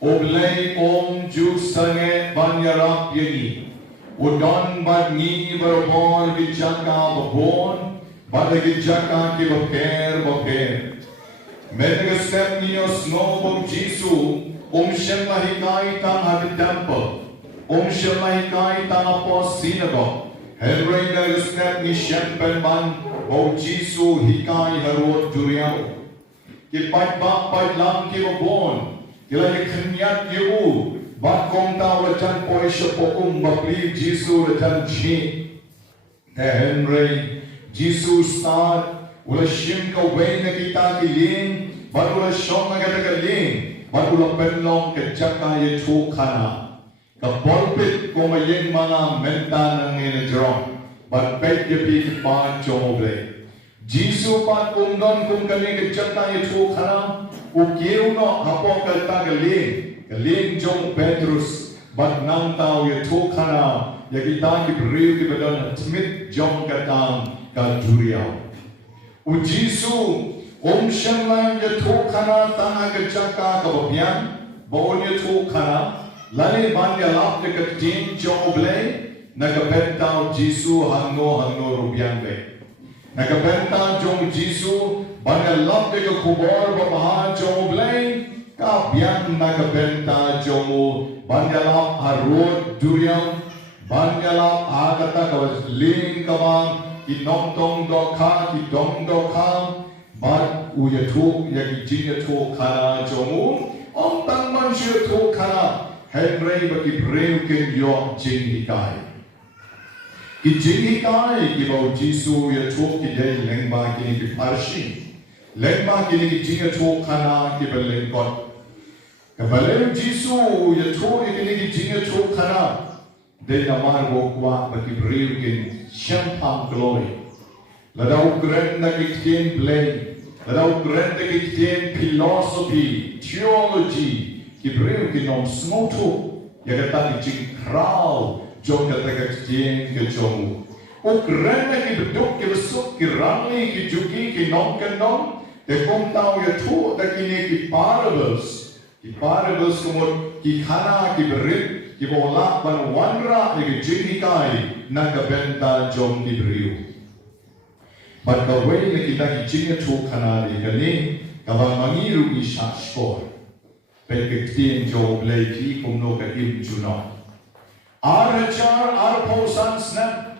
Oblay om ju sange banyarak yeni. Udon bad ni barabol gijaka babon. Bada gijaka ki baper. Medega step ni o snow of Jisu. Shemahikai tang at the temple. Shemahikai tang apos synagogue. Henry medega step ni Shempen ban. Jisu hikai harot juriao. Ki pat bak pat lam ki babon. Kila kenyat you, but come down the chan poisha pokum bapri Jisu the chan chi. The Henry Jisu start ula shim ka way na kita ki ling, but ula shong na kita ka ling, but ula penlong ke chaka ye chukana. Ka pulpit ko mayeng mga menta ng inadron, but pet ye pi pa chomoble. Jisu pat kumdon kum kani ke chaka ye chukana. Ukiu no hapo kalta galing jong Petrus but nang tao ye tukana ya kita ki beriu ki badan tmit jong katang ka duriao. Jisu shamlan ye tukana tanga ke chaka ka babian baon ye tukana lani ban ya lap ke katin jong oble nagapentao Jisu hango rubian be. Nagapenta jong Jisu Bangalap de kubor babahan jong blay kabian nagapenta jong bangalap harut duriang bangalap agata kawas ling kamang kinong tong dokang bat uyatu yakijin yatu kana jomu om tangman shatu kana Henry baki breu ken yo jing hikai kijing hikai kibau Jisu yatu kidai lengba kini biparshi Lengma kini kijinga tu kana kibeleng kot. Kebeleng Jisu ya tu kini kijinga tu kana. De namar bokwa bagi beriu kin champagne glory. Ladau keren na kitien blame. Ladau keren na kitien philosophy, theology. Kiberiu kin om smoto. Ya kata kijing kral. Jom kata kitien kejomu. O keren na kibeduk kibesuk kirangli kijuki kinom kenom. They come down your two, the kini parables kumut ki khana ki berit ki bola ban wanra ki jingikai nagabenta jom ki beriu. But the way na kita ki jinga tu khana di kani kabang mangiru ki shashkor pekitien jo bleki kumno ka im juno. Arachar arposan snap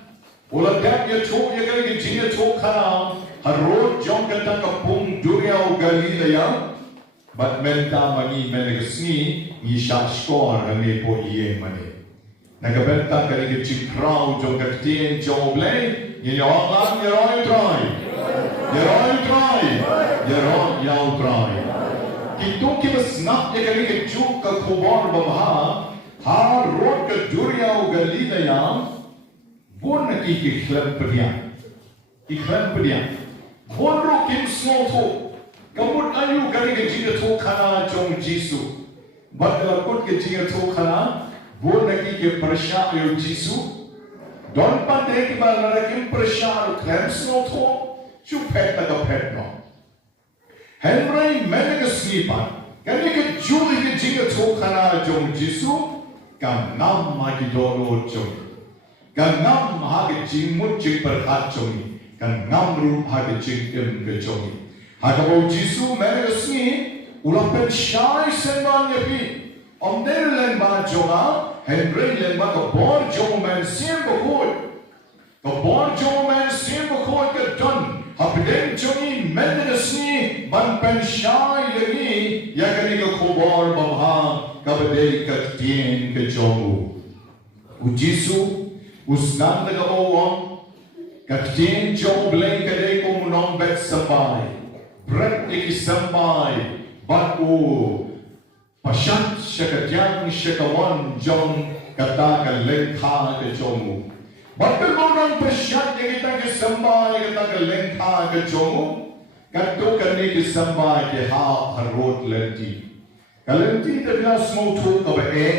ula gap ya tu ya ki jinga tu khana Harut jong kata kapung duriau Galilea, but menta mani menegasni ni shashkor hame po iye mani. Nagabenta kani ke chikrau jong katien jong blay, ni orang yeroi try. Kitu kibasnak ye kani ke chuk ka khubor babha, harut ke duriau Galilea, bun ki ikhlem Bonro kim snoto, kamut ayu kari ke jinga to kana jong Jisu. Badla kut ke jinga to kana, bon naki ke prasha ayu Jisu. Don pande ki balala kim prasha klem snoto, chu pet na ka pet no. Henry menega snipan, kani ke juli ke jinga to kana jong Jisu, kanam ma ki dono jong. Kanam ha ke jingmut jing perhat jongi. Kan ngamru hagi jingkem ke jongi. Hagabau Jisu menegasni ulapen syai senban yapi. Om dere lemba jonga, Henry lemba ka bor jong men siem bokoi. Ka bor jong men siem bokoi ke don. Hapideng jongi menegasni ban pen syai yagi yakani ka kubor babha kabadei ka tien ke jongu. Jisu usnan daga bawang Katin jom bleng kadai ko munong bet sambai, berat iki sambai, batu pashat syakajang syakawan jom kata kaleng kha ke jomu. Batu munong pashat yang kita ke sambai kata kaleng kha ke jomu, katu kani ke sambai ke ha harut lenti. Kalenti terbiasa semua tu kabe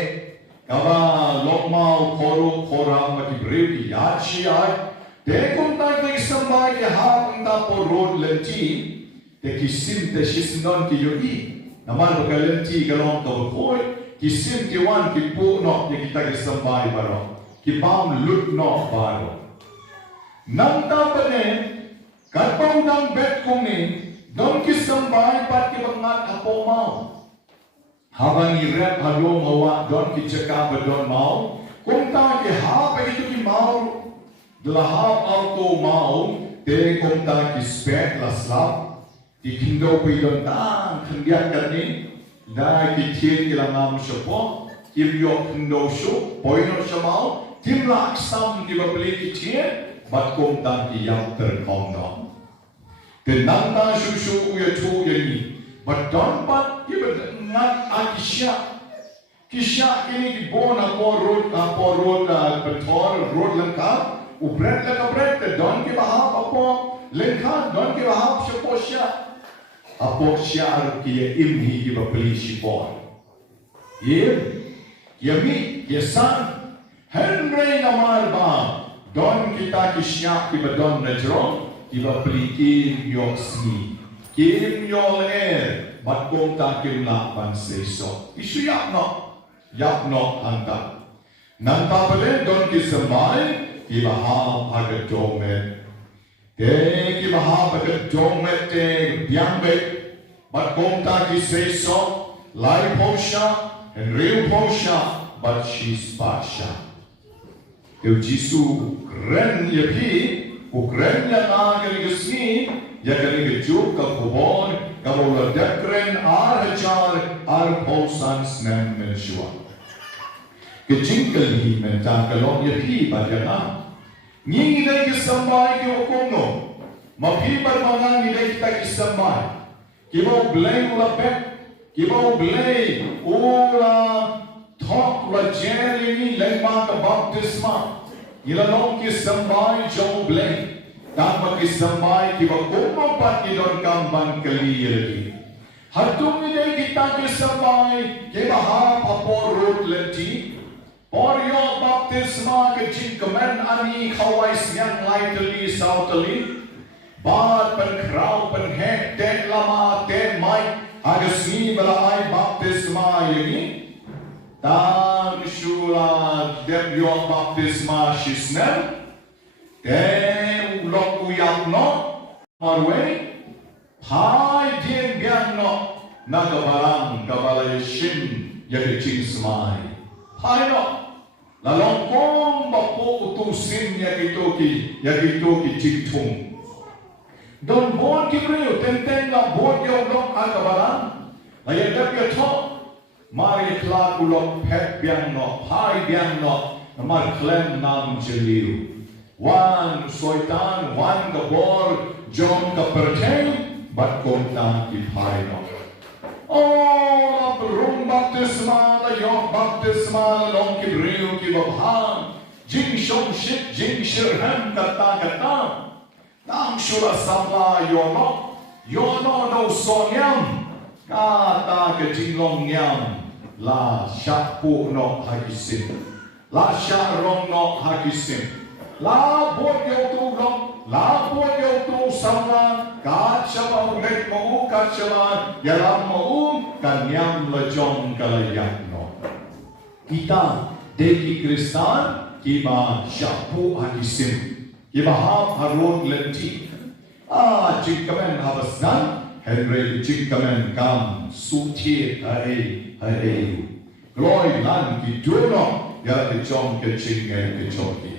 kaba lokmau koru korang mati beri yachi ay. Dekong tayo sambai ke hapang tapo road lenti, te kisim te shisnon ki yogi, naman bakalan ti galong kabakoy, kisim tiwan kipu no, yang kita kisambay baro, kibam lut no baro. Nang tapane, katpang nang bet kong ni, don kisambay pat kibangat apo mau. Habang irep halo mawa don kicaka ba don mau, kung ta ki hapa itu ki mau, delahap auto mau, te kung ta ki spek laslap, di kindo pi don tang kendiat kan ni, da ki tien ki langam syapo, kim yok kindo syuk, poino syamau, kim laksam ki babeli ki tien, bat kung ta ki yang terkong no. Tenang ta syuk uya tu ya ni, bat don bat ki ngat akisya. Kisya kini di bona porot betor road lengkap, ubret lengkap don ke bahap apa lengkap don ke bahap seposya, apa syar kia imhi ki bapeli sipon. Yami yesan Henry namar ba don kita kisya ki badon najron ki bapeli kim yoksni kim yoler bat kong ta kim la ban seso isu yak no anta nanta pale don ki sambay ki bahap agat jomet te ki bahap agat jomet te biambe bat kong ta ki seso lai posha and real posha but she's pasha eu jisu kren ya pi ukren ya na galisni ya galing juk ka kubon ka wala dekren hachar posan snem menshua kejingkel hi menta kalon ya pi badana ni dai kisambay ki okono mapi barmangan ni dai kita kisambay kibo blay ula pet kibo blay ula thok la jeri ni lengma ka baptisma ilalong kisambay jo blay Tama kisambay kiba kumapat ni don kambang kaliyari. Hatung ni kita kisambay kiba ha paporot leti. Poryo baptisma ke jingkaman ani kawai siang lightly soutly. Bad pen kraw pen hek ten lama ten mai agasni balai baptisma ini. Tan shula debyo baptisma shisnem. Lok uyang no marwe hai dien biang no nagabarang kabalay shin yakichin smai hai no lalong kong bapo utusin yakitoki jingtung don bon ki kriyo tenten na bon yaw lok agabarang layagap yato mari klak ulok pet biang no hai biang no mar klem nam jeliu Wan soitan, wan gabor, jom kapertain, bat kontan kipaino. Oh, rum baptisma, la yok baptisma, long kibriu kibabhan, jing shom shit, jing shirhem kata. Nam shura samla yono no sonyam, kata ke jinglong nyam, la shapu no hagisim, la sharong no hagisim. La buat yo tu long, la buat yo tu sama, kacama umet mau kacama, yalam mau kanyam lejong kalayak no. Kita deki Kristan kiba syapu hakisim, kiba hap harun lenti. Jingkamen habasnan, Henry jingkamen kam suci hai. Glory lan kiduno ya kejong kecingen kecoki.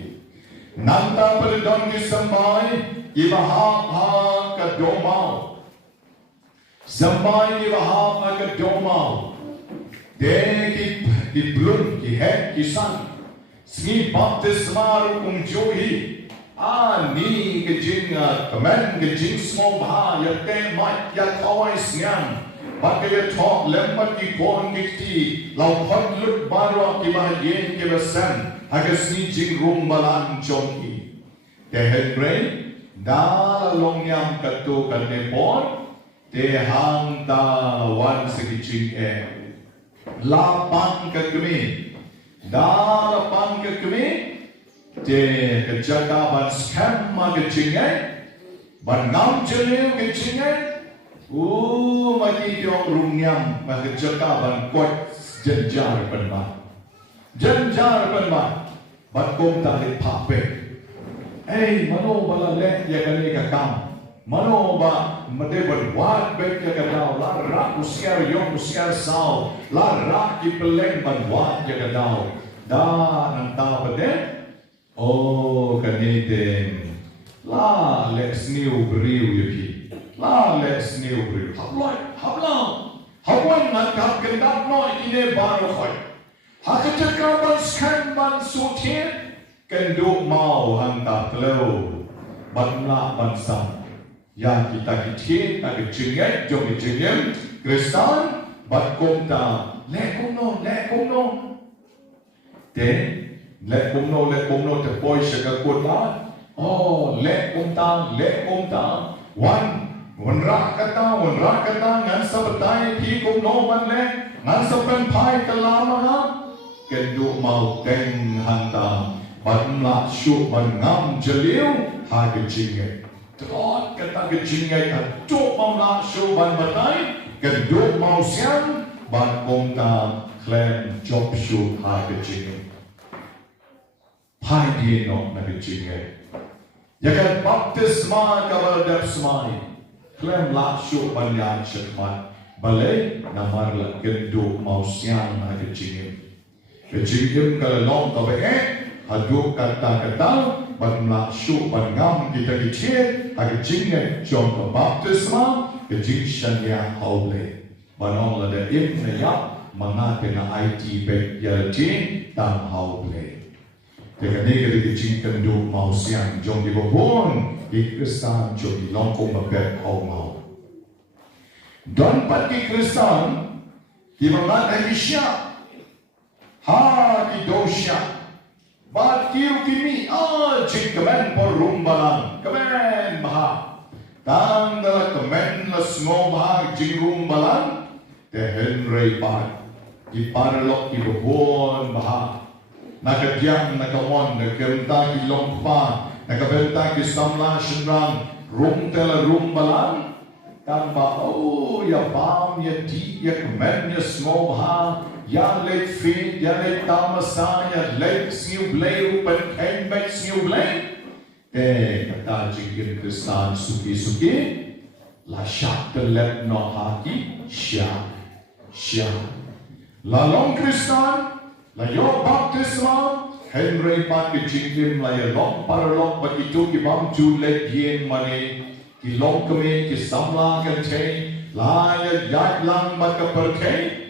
Nanta peledon kisambay ibahap ka domau sambay ibahap ka domau de ki blun ki hek ki san smi baptisma kung johi ni ke jinga kamen ke jing small ba ya te mai ya kawai snyam bakaya talk lempat ki kon giti lau phot lut barwa ki ba yen ke basan Agasni jing rum balan chongki. Tehet brain, da longyam kato kanepon, te hang ta wan segi jing La pang kakmi, da la pang kakmi, te kajaka ban scam ma ke jing ban ngam jelew ke jing Mati tiong rumnyam maka cekaban kuat jenjar penmat. Jenjar penmat. Batkom talit pape. Mano bala le ya kali kakam. Mano ba madeban wat bet ya kadau la rak usiar yong usiar sao la rak ki peleng ban wat ya kadau. Da nanta pade. Kaniten. La let's new briu yapi. La let's new briu. Hablang. Hawan ngat kap kendap noi ine baru khoi. Hakajaka ban skan ban sutien kenduk mau hantar telo ban la ban sam. Yang kita kecil, tak kecilnya, jom kecilnya, Kristan, bat komta, le kumno. Then, le kumno, te poi syaka kota. Le kumta. Wan rak kata, ngan sabatai pi kumno ban le, ngan saban pai kelama, kenduk mau teng hantam, bat la syuk ban ngam jeliu, ha kecilnya. Terot kata kecinggai kacuk mau nak syuban batai keduk mau siang ban komta klem job syuk ha kecinggai pai dia nok na kecinggai yakan baptisma kabal dapsmai klem lak syuk ban yang syakmat balai namar lak keduk mau siang ha kecinggai kalau long kabeh haduk kata-kata ban lak syuk ban ngam kita kecil Agaknya jom ke baptisma kejing syanya haule banong lada im nayak mengatena IT baik yalji dan haule jika ni kita kejing kenduk mau siang jom di babon di Kristan jom di longkong mabek hau mau dan pati Kristan di mengat Elisha di dosya Bat kiu kimi jing kemen por rumbalan kemen baha tang dalam kemen las ngobah jing rumbalan te Henry pat di parlok di bobon baha nakadiam nakamon nakemta ki longpa nakabenta ki samla shinrang rum tela rumbalan kan ba ya bam ya di ya kemen ya ngobah Ya lek fit, ya lek tamasa, ya lek siu blay rupan kain baik siu blay. Kata jingin Kristan suki la syak telep no haki syak. La long Kristan, la yo baptisma, Henry pat ke jingin la ya long paralong begitu ki bam ju lek yen mane, ki long keme ki samla kan te, la ya yak lang mat ka perkei.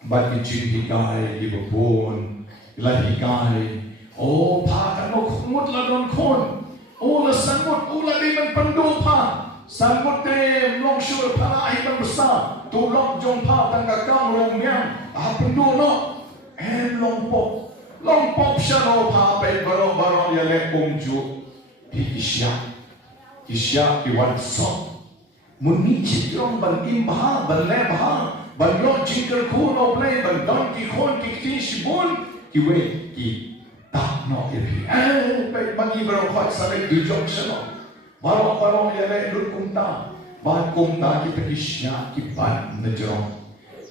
Bagi hikai di babon, ilah hikai. Pakan no kumut la don kon. La sangut, la di man pandu pa. Sangut de long syur para hitam besar. Tu long jong pa tangga kau long miang. Pandu no. Long pop syaro pa pe baro ya le kumju. Isyak di wan song. Muni citrong ban imbaha ban lebaha. Ban lo jingker kuno play ban don ki khon ki tish bun ki we ki tak no ye pe bagi bro khot sale du jok sano baro ye le lut kumta ban kumta ki petisya ki ban nejro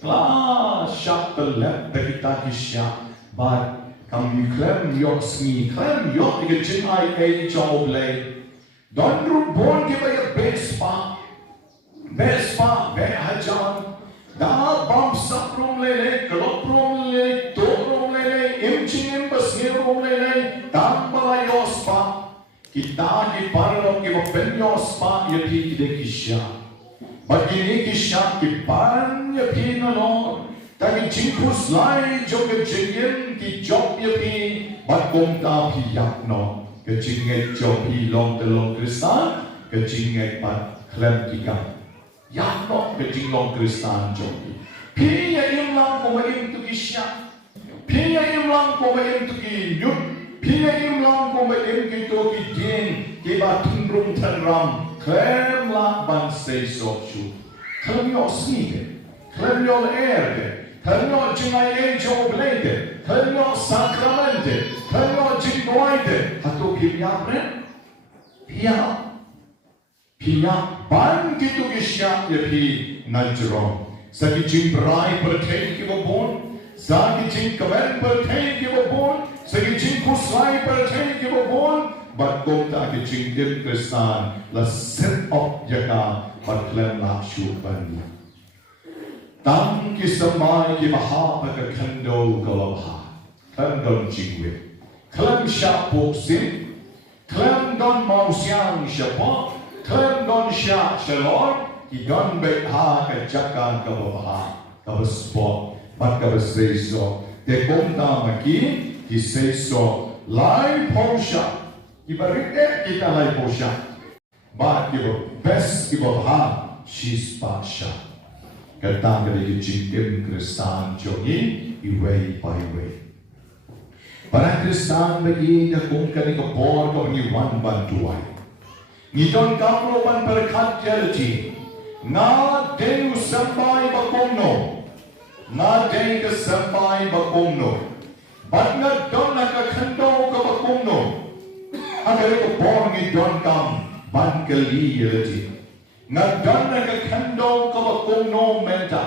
kla syak telep kita ki syak ban kam klem yo smi klem yo ki jin ai e job play don ru bon ki be bespa be hajan Da bam saprom lele, kloprom lele, torom lele, imchim basnirom lele, tambala yospa. Kita di parlok ki mapen yospa yapi de kisya. Bagini kisya ki pan yapi nalor. Tagi jingkus lai joge jingin ki job yapi. Batkom ta pi yakno. Kejinget job pi long telong Kristan. Kejinget pat klem kika. Yang nok kejinglong Kristan jogi. Piya imlang ko maim tu kisya. Piya imlang ko maim tu ki nyut. Piya imlang ko maim ki tu ki din. Ki batun rum tanram. Klem la ban say soksu. Klem yo snike. Klem yo erde. Klem yo jingay jo blade. Klem yo sakramente. Klem yo jingwaide. Hato piya bre. Piya. ban gitu kisya ya pi nanjro sagi jing berai pertain ki babon sagi jing kamen pertain ki babon sagi jing kusai pertain ki babon bat kom ta ki jing dim kristan la set of jaga bat klem la shu ban tam ki samai ki maha ka khandol galabha klem don jingwe klem sha poksin klem don mau siang siapa klem don sha shalor ki don be ha ka jakan ka baha ka spot bat ka seso te konta maki ki seso lai posha ki barite kita lai posha ba ki best ki baha she's pasha kata ka di jingkem kristan jogi iway by way para Kristan bagi na kung kani kapor ka ni wan bantuan. Ngiton kamro ban berkat jalati. Nga deu sampai bakomno. Nga deu sampai bakomno. Bat nga don na ka khando ka bakomno. Agar ko por ngi don kam ban kali jalati. Nga don na ka khando ka bakomno menta.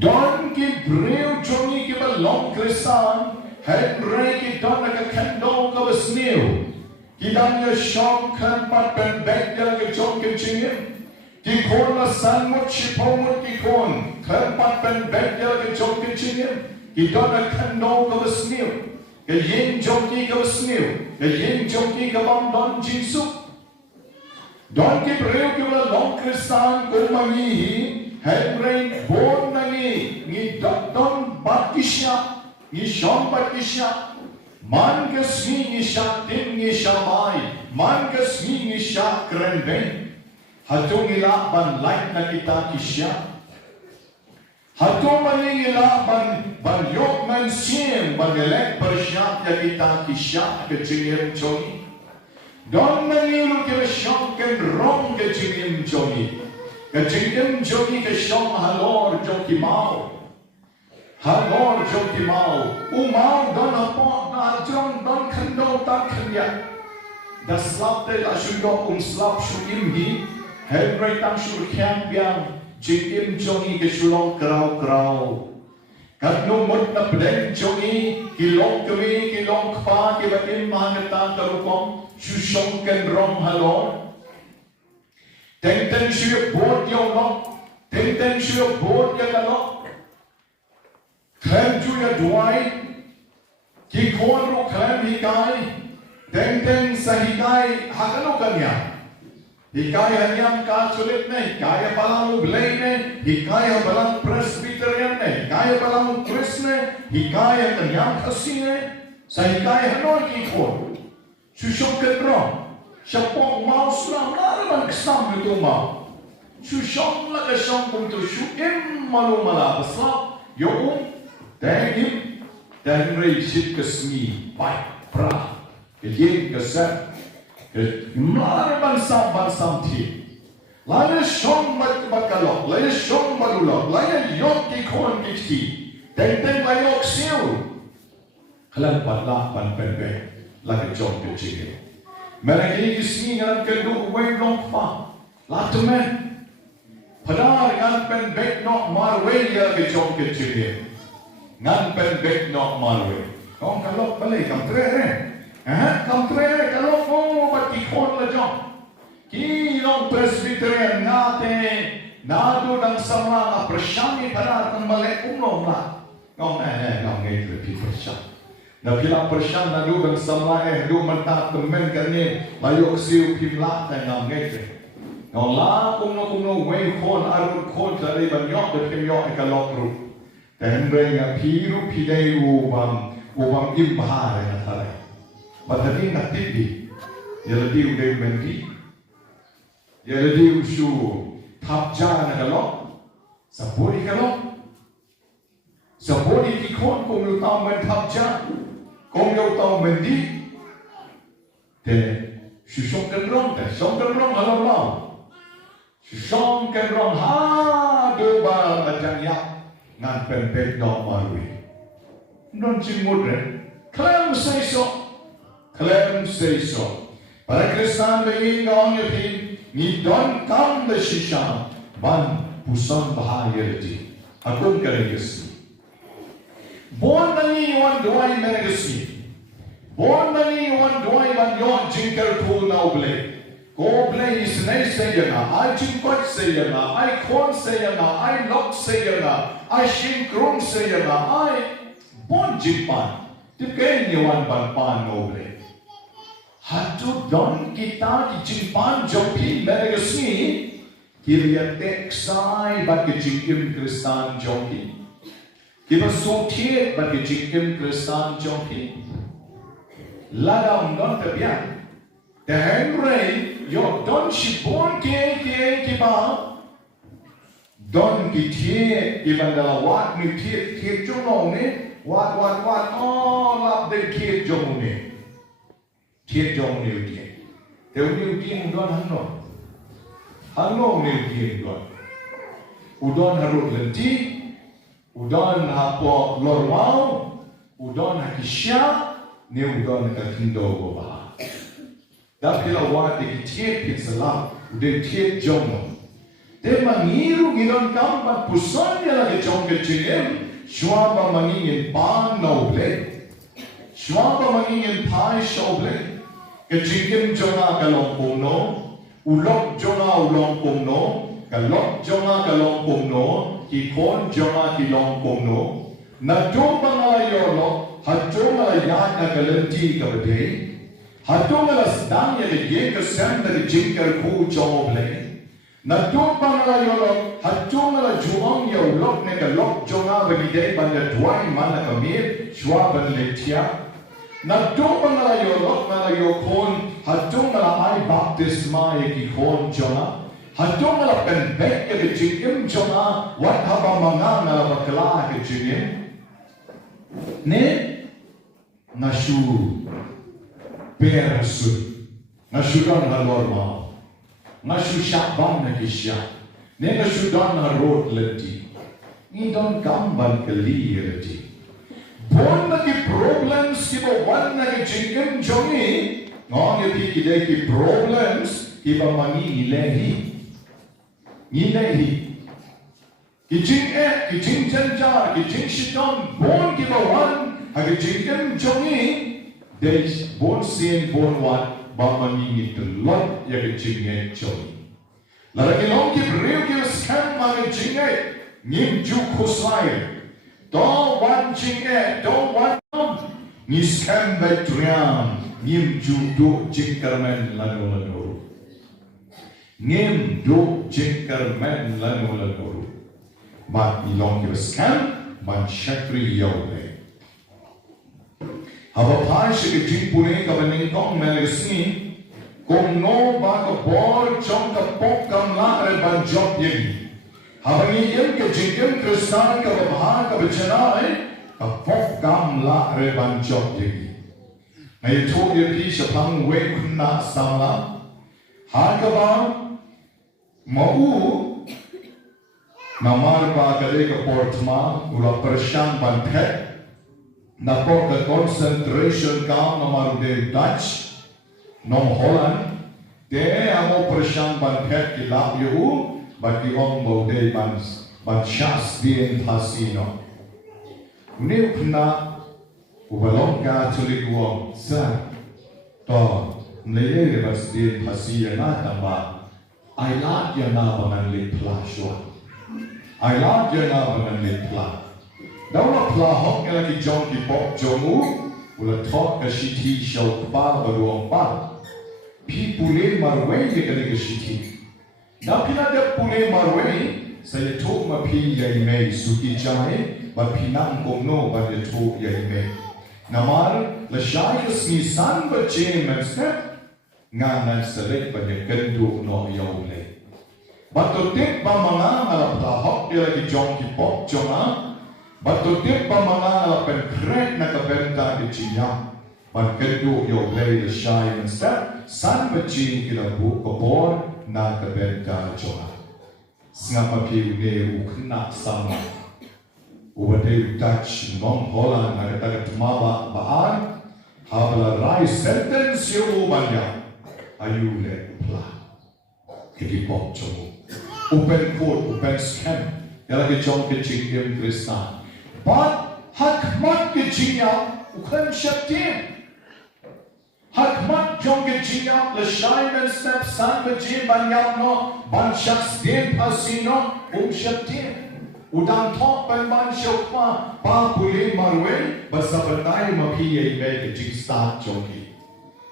Don ki breu jongi ki ba long Kristan Henry ki donna ka kendo ka basniu ki danya shom kan pat ben begya ka chom ke chingim ki kon la san mut shipomut ki kon kan pat ben begya ka chom ke chingim ki donna kendo ka basniu ka yin chom ki ka basniu ka yin chom ki ka bam don jinsu don ki breu ki la long kristan ko mangi Henry bon nangi ni don batisha ni shom patisha man kasmi ni shatin ni shamai man kasmi ni shakren ben hatong ila ban like na kita kisya hatong maling ila ban yok man siem ban elek persyak ya kita kisya ke jingim choni don nangilu ke shom ken rong ke jingim choni ke jingim choni ke shom halor joki mau Halor joki mau, umau don apa na jong don kendo tak kenya. Da slap te la shudo slap shuim hi, Henry tang shur kyang biang, jikim jongi ke shulong krau krau. Kadno mut na plen jongi, kilong kami kilong kpa ke batim mahangata karukom, shushong ken rong halor. Teng teng shuyok board yung nok, teng teng shuyok board yung nok. Klem juya duai, ki kon ro klem hikai, teng teng sa hikai hakano kanya. Hikai hanyam ka sulit ne, hikai palang uglay ne, hikai palang presbyterian ne, hikai palang Chris ne, hikai kanyam kasi ne, sa hikai hanoy ki kon. Susyok kedro, syapok mau sulam naraman kesam itu mau. Susyok la kesam kumtu syuim malu mala beslap, yung Thank him, then shit kasmi, pai, pra, yin kaset, maraban sam ti. Laya shong bakalok, laya shong balulok, laya yok ki kon ki. Teng layok siu. Kalam patla pan penbe, lagi jom ke chige. Mereka ini kismi ngaran kendu uwe long fa. Latumen. Padar ngan penbe nok marwe ya ke jom ke chige. Ngan pendek nok marwe. Kong kalok balik kam tre. Kam tre kalok ko bati kon la jom. Ki long presbyterian ngate nado dang sama na prasyami para kang balik umlong la. Kong kong ngete pi prasyam. Na pila prasyam na do dang sama do manta temen kanye layok siu pi la ta ngam ngete. Kong la kumno wei kon arun kon tare banyok de pi yok kalok ru. Dan mereka piru pidai ubang imbahar yang tadi. Padahal nak tibi, ya lebih udah menti, ya lebih usu tapja nak kalau, saburi kalau, saburi ikon kau lu tahu men tapja, kau lu tahu menti, te susong kenrong kalau susong kenrong do ba macam ya. Ngan pendek nok marwi. Non cimut Klem say so. Para Kristan begin ngong yatin ni don kam the shisha ban pusan bahayerti akun karigasi bon nani wan doai menegasi bon nani wan doai ban yon jinker tu na oble ko ble is nei sayana I jinkot sayana I kon sayana I lok sayana I shinkrung sayana I bon jimpan tiken yawan ban pan oble hatu don kita ki jimpan jopi menegasi kiria teksai bat ke jinkim kristan jopi kiba sotie bat ke jinkim kristan jopi ladam don tabian the henry yo don shibon ke ba don ki tie ibandala wat ni tie jono ne wat oh lap de tie jono ne tie jono ne tie te uni tie don hanno ne tie don udon harut lenti udon hapo lorwao udon hakisha ne udon kakindo goba Dapila wat de tie pizza de tie jono. De maniru gidon kampat puson ya lagi jongke chingem shwaba mangingin pan noble. Shwaba mangingin pai shoble. Ke chingem jonga kalong kumno, ulok jonga ulong kumno, kalok jonga kalong kumno, kikon jonga kilong kumno. Na jomba ngalayolo, hajonga yat na kalenti kabade. Hatungala sedang yang dia kesem dari jingkar ku joble. Natupang la yolo hatungala juang ya ulok ne kalok jonga bagi day banda duai mana kamir shwa ban letia. Natupang la yolo mala yokon hatungala ai baptisma ya ki kon jonga. Hatungala penbek ke jingim jonga wat haba manga na bakla ke jingim. Ne nashu Perasul, nasudan halorma, nasu syakban nakisya, ne nasudan harot leti, ni don kamban keli leti. Bon naki problems kiba wan naki jingem jongi, ngon yapi kide ki problems kiba mangi nilehi. Kijing kijing janjar, kijing shiton, bon kiba wan, hagi jingem jongi. There is born sin, born what? Bamani to lot ya jingai joy. Lalaki long ki real ki scam mani jingai. Nim ju kusai. Don't want jingai, don't want ni scam by triam. Nim ju do jinkarman lano. Nim do jinkarman lano. But ni long ki scam man shakri yawle. Haba pash ke jingpune ka baning kong melasni kong no ba ka bor chong ka pok kam la re ban job yegi haba ni yem ke jingem kristan ka ba ka bachana ka pok kam la re ban job yegi ngai to ye pi shapang we kunna samla ha ka ba mau namar ba ka le ka portma ula prashang ban phet Nako ke concentration camp namaru de Dutch, nom Holland, de amo prashang ban pet ki lap yu, but ki ombo de ban shas bien pasino. Uniu kena ubalong ka tuliguang sa to mlele bas bien pasino na tamba. I like ya na bangan lit plaswa. I like ya na bangan lit plaswa. Dalam pelahok yang lagi jom ki pok jomu, ulah thok ke shiti show kepal beruang pal. Pi pule marway ye kali ke shiti. Na pina de pule marway, saya thok ma pi ye me suki jahe, ba pinang komno ba de thok ye me. Namar la shai ke snisan ba che men step, ngan selek ba de kendu no yole. Ba to tek ba manga ala pelahok yang lagi jom ki pok joma. Batu tip pamangala pen krek na kabenta di ciyam. Ban kedu yo play the shy and step. San bacin kila bu kabor na kabenta joa. Ngapa piu ne ukna sama. Uwade Dutch ngong Holland na kata tumaba baan. Habla rai sentence yo banya. Ayule pla. Kiki pop jomu. Open court, open scam. Yala ke jom ke jingim Krista. But hakmat ke jingya ukham shaktim. Hakmat jom ke jingya le shaimen snap san ke jing banyap no ban shaks din pasino shaktim. Udang thok ban ban shokma pa puli marwe basabatai mapi ye ke jing start joki.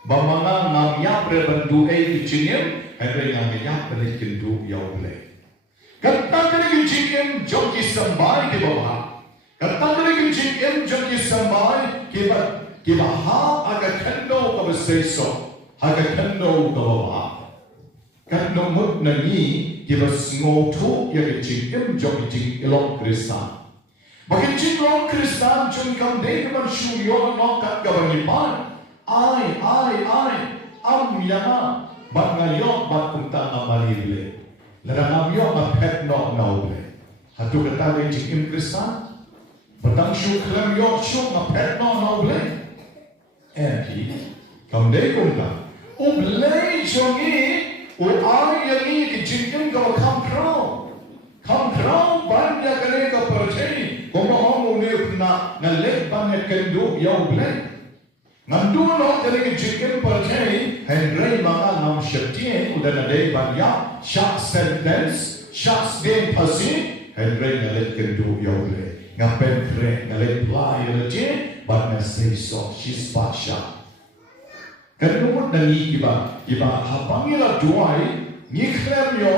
Bamanga ngam yap re bandu ke jingim Henry ngam yap re kindu yawle. Kata kali jingim joki sambai ke bawah. Kata kali jingim joki sambai ke baha aga kendo ka beseso aga kendo ka bawah. Kano mut nani ke basngo tu ya ke jingim joki jing elong Krista. Bagi jing elong Krista jung kam de man shuyo no kat ka bangipan. Ai am yana bat ngayok bat kunta amalile. Ladang amyo mapet no naule. Hatu kata le jingim Krista. Batang shu klam yo shu mapet no naule. Enti kam de kunta. Oblei jongi o ai yangi ke jingim ka kam krau banya kane ka percaya. Komo homo ne upna ngalek banya kendo ya oblei. Ngandu no kane ke jingim percaya. Henry mga nam syatien udah nadai banyak syak sentence syak den pasi Henry ngalet kendo ya oblei. Ngapen kre ngalet play leje banya seiso she's pasha. Kadang nangi kiba habangila duai ni klem yo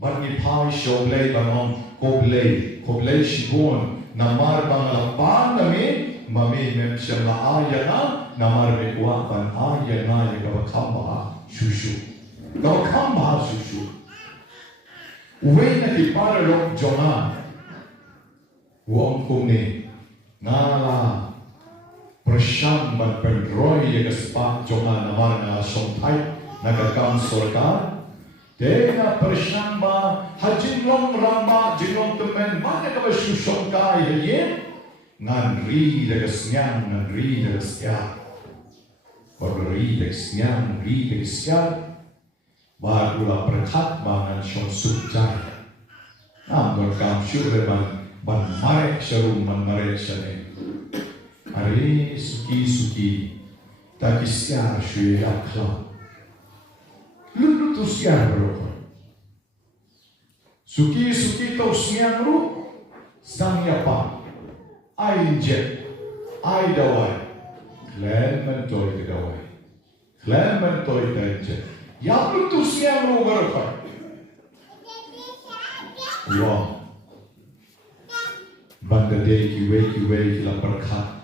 ban ni pai shoblei banon koblei shibon namar bangla pan nami mami mem shama ayana namar me kwa ban ayana ye ka khamba shushu we na ki para rok jona wong kumni ngala Prashant ban penroy ye kespat jonga namar na sompai nagakam sorkar dena prashant ba hajin long ramba jinong temen mana ka basyusong kai ye ngan ri de kesnyang ngan ri de kesya ri de kesnyang ri de kesya bagula berkat bangan shong sujai nam dorkam syure ban marek sharum ban marek shane Hari suki tak siar shui akla. Lu tu siar berapa? Suki tu siar lu sangnya apa? Ai jet, ai dawai, klan mentoi dawai, klan mentoi jet. Ya lu tu siar lu berapa? Wah, bangga dek kiwe kila berkat.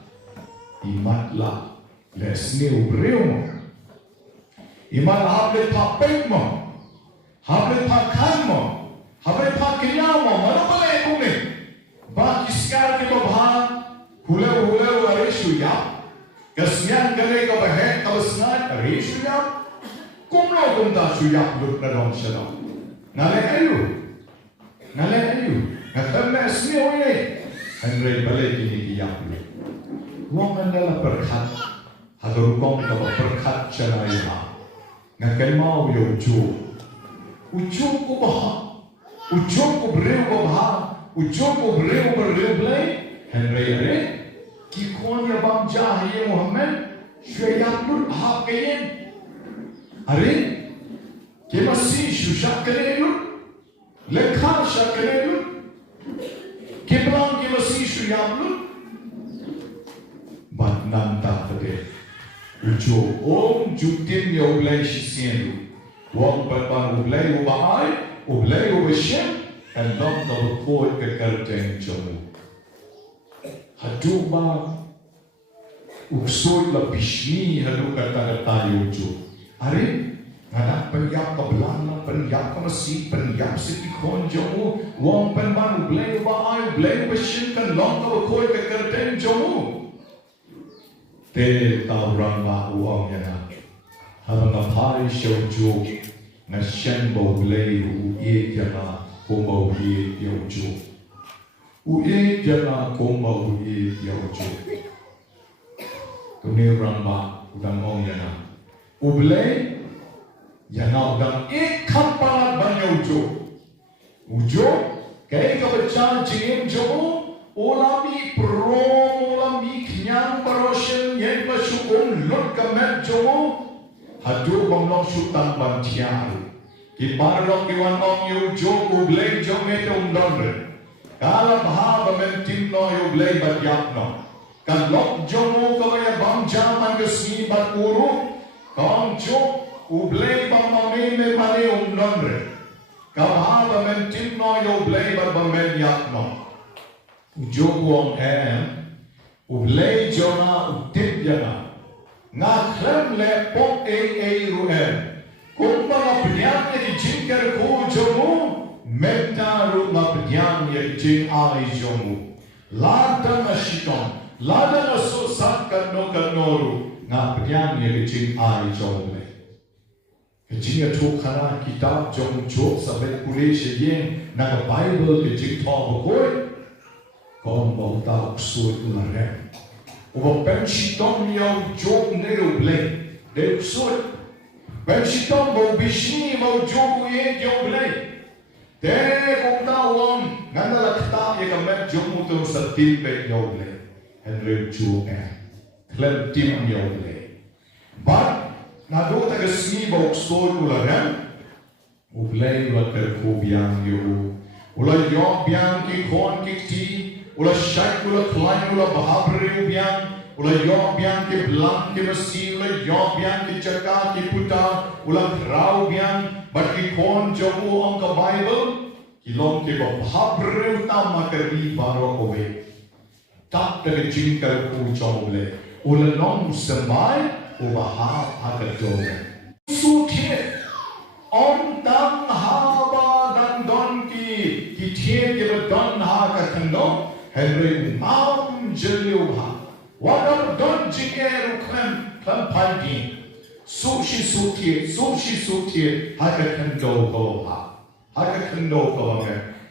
Imatlah lesni ubreu mo imat hable papek mo hable pakan mo hable pakinya mo mana boleh kune ba kiskar ke babha hule arishu ya kasyan gale ka bahe kausna arishu ya kumlo kumta shuya lut na rom shada nale ayu ngatam lesni oye Henry bale kini ya Wong adalah berkat, hadur kong dapat berkat ceraiha. Ngakai mau yo ujo ko bah, ujo ko breu blay. Henry kikon ya bang jahiye Muhammad, syayapur hak kayen. Are, kemasi shusha kalen, lekha shakalen, keblang kemasi shuyapur. Batnan tak tade. Ujo om jutin ya ublay shisienu. Wong batban ublay ubashem and dom double quote ke karteng chomu. Hadu ba uksoy la bishmi hadu kata ujo. Are ngada penyap kebelang penyap kemasi penyap sikikon jomu. Wong batban ublay ubashem and dom double quote ke karteng chomu. Te tau rangma uang yana Hama ngapai shaujo Na shen bau blei uye jana Koma uye yaujo Uye jana koma uye yaujo Tuni rangma udang ong yana Ublei yang orang kampangan banyak ujo kaya kebaca jim jo olami pro olami kenyang perosien yang bersyukur lot kemet jo hadu banglo syutan bantiar kiparlo kiwan ong yu jo ublay jo meto umdonre kala bahaba mentim no yu blay badyak no kalok jo mo kaya bangja mangasni bakuru kong jo ublay bangmame me mane umdonre kabhaba mentim no yu blay barbamen yakno ujo kuong ublay jo na utip yana nga klem le pok ruem kung mga penyang yang dijingkar ku jomu menta ru ma penyang yang jing ai jomu lada na shiton lada na susat kanoru nga penyang yang jing ai jomu kejing tu kana kitab jomu jok sampai kuliah sejeng na Bible kejing thong bakoi kon bauta uksud ularem uba penshiton yang jok nero blay de uksud penshiton bau bishni bau joku ye joblay te kota wong ngandala kitab ye kamet jomu tu satil pe joblay henry ju klem tim joblay but nado ta gesni bau uksud ularem ublay water kubiang yo ula yo biang ki kon ki ti ula shak ula klein ula bahabre ubiang ula yo biang ke blang ke masi ula yo biang ke caka ke puta ula rau biang but ki kon jomu ang ka Bible ki long ke bahabre utama ke ri baro owe tak te jingkar ku joble ula long sembai u bahab agadome suthe on dang haba dan don ki thie ke don ha ka khando henry mam jelio ha wadam don jikeru klem paldi sushi sutie haka khando ho haka khando ho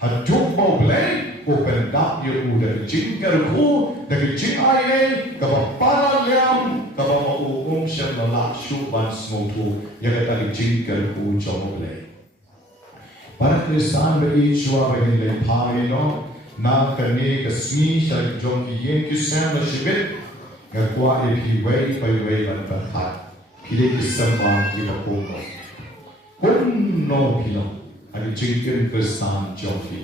ha jumbo blay open up your uda jikeru ku da jing ai ka para liam ka ba shamala shuban smotu yakata jikeru ku joble para Kristan be ishwa be le phaino na karne kasmi shal jom ki yen ki sam shibit ngakwa e phi wei pai wei ban par khat phile ki samba ki ba ko no philo ali jingken Kristan jom ki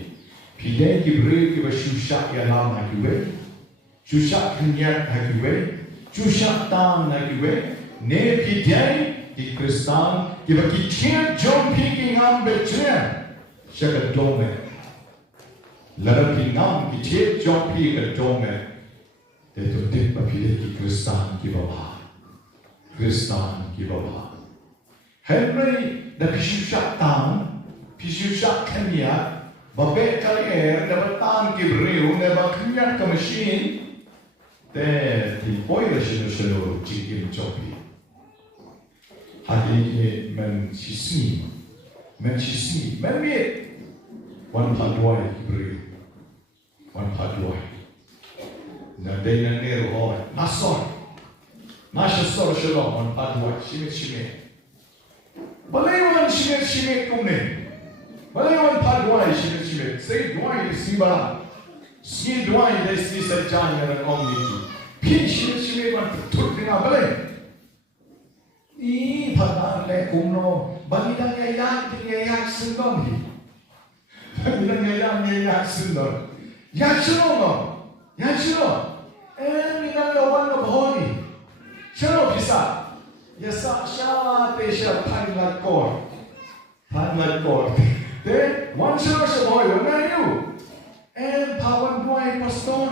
phile ki bre ki ba shusha ya na na ki wei shusha knya ha ki wei shusha ta na ki wei ne phi dai ki Kristan ki ba ki thien jom phi ki ngam be chen shaka dome Larapi nam ki chet jompi ka dome te to tit pa phile ki Kristan ki baba Henry da pishusha tan pishusha kanya babe kal da batan ki breu ne ba kanya ka machine te ti poi da shino chikim jompi hadi ke men shisni men me one padwai breu one padwai na day na nero hoy nasha sor shalom one padwai shime balay one shime kumne balay one padwai shime say dwai siba si dwai de si sajjan na omni phi shime one tutina balay ni padar le kumno balidang ya sindom Yaksino, minang one of holy. Shano pisa. Yasa sha pesha panlat cord. Then one church of oil, where are you? And pawan boy pastor.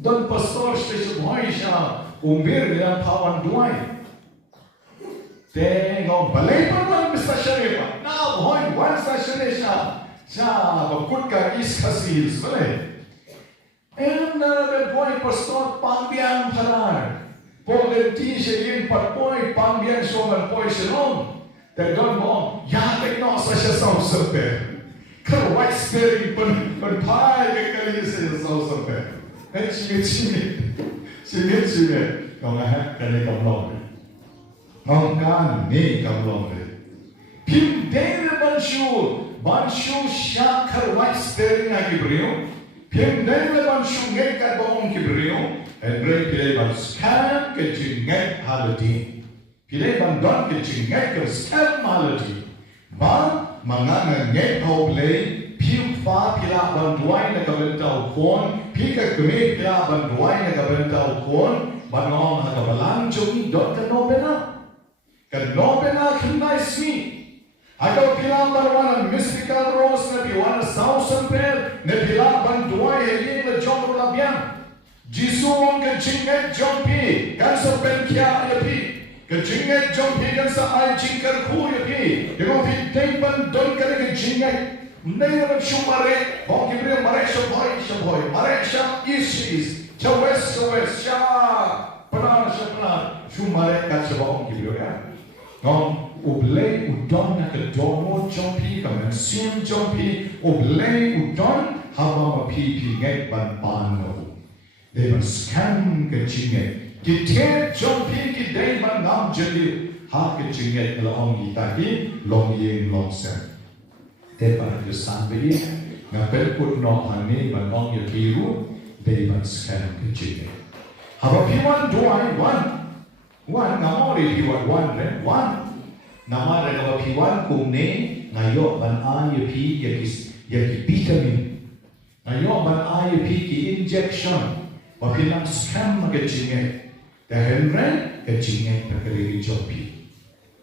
Don pastor special boy sha umbir ya pawan boy. Then on balay pa man Mr. Sharifa. Now boy one station sha bakut is kasis balay. And the boy pastor pambian parar. Politi siya yung patpoy pambian soman poy shalom. That don't know. Ya tekno sa siya sausape. Karwai spering pai kali siya sausape. Simit. Kung kani kamlong. ngong kan ne kam long le pim de banshu sha kharwai stering a gibrio pim de banshu nge ka bong gibrio and break pile ban scam ke jinget haladi pile ban don ke jinget ke scam haladi ba mangana nge hoble pim fa pila ban duai na ka bentau kon pika kme pila ban duai na ka bentau kon banong ha ka balang jumi dot ka nobena khinai smi Agar pila barwana mystical rose ne piwana sausan per ne pila banduai heli le jom labian Jisu wong ke jinget jompi kan sa ben kya yapi ke jinget jompi kan sa ai jinkar khu yapi demo pi tempan don kare ke jinget nei na shumare bong kibre mare shaboi mare shab is chawes sha pana shumare ka shabong kibre ya non oblei udon na ke domo jompi kamen sim jompi oblei udon haba ma pi ngai ban no they must scam ke jinget ki te jompi ki dei ban nam jeli ha ke jinget la ong gi ta ki long yin long sen te pa ke san be na per put no hani ban ong ye kiru they must scam ke jinget haba pi one do I one namori pi one nama rega piwan kumne ngayo ban ayo pi yaki vitamin ngayo ban ayo pi ki injection wapilang scam ke jinget the henre ke jinget ke jopi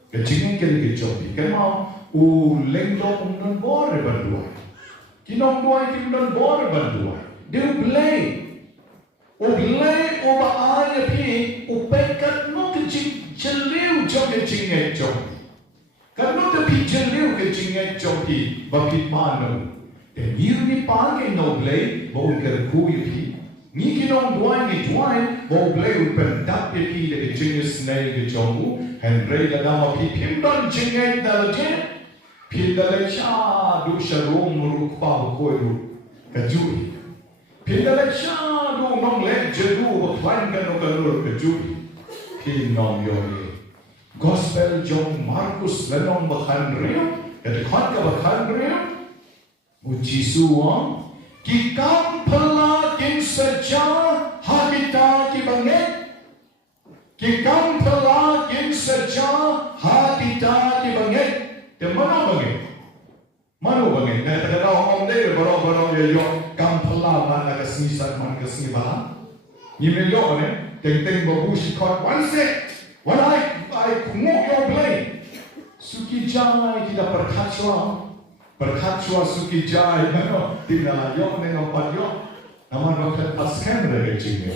ke jinget ke jopi kema u lengdo umnon bore bandua kinong duai kimnon bore bandua de ublay oba ayo pi upekat no ke jeliu joke jinget jopi Kalau tapi jeliu ke jinget jopi bapit mano, dan ni panggil noble bau kerku yapi, ni kinong duai bau bleu pendap yapi dari jenis nai ke jomu, Henry lagam api pimdan jinget dalje, pindale cha du sharum rukpa koiru kajuri, pindale cha du nong lek jedu bakwan kanor kajuri, pinong yogi. Gospel John Markus lenong bakhanrio et khanka bakhanrio ujisu ki kam phala kin saja habita ki banget ki kam phala kin saja habita ki banget te mano banget na ta om de baro yo kam phala mana kasni san man kasni ba ni me yo ne teng babu shikot one I kumok your blame. Suki jai kita perkachwa suki jai mano tinggal yo neno padyo nama roket paskan rega jinge.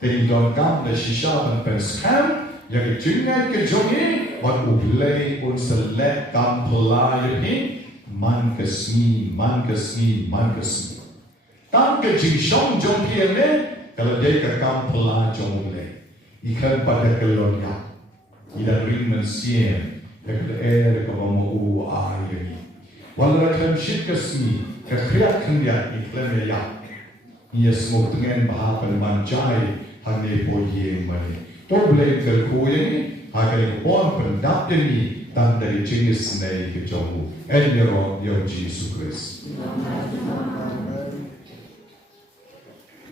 Ting don gam le shisha dan penskan ya ke jinge ke jongi wat ublei un selek gam pelai ni man kesni. Tam ke jingshong jong piene kalau dia ke gam pelai jong ublei. Ikan pada kelonyak. Ida ringan sien, dekat air kamu u air ni. Walau dalam shit kesni, kekriat kendiat iklan ya. Ia semua dengan bahagian manjai hanya boleh mani. To boleh kerkuye ni, agar pon pendap ni dan dari jenis nai kejomu. Enjero Yesus Kristus.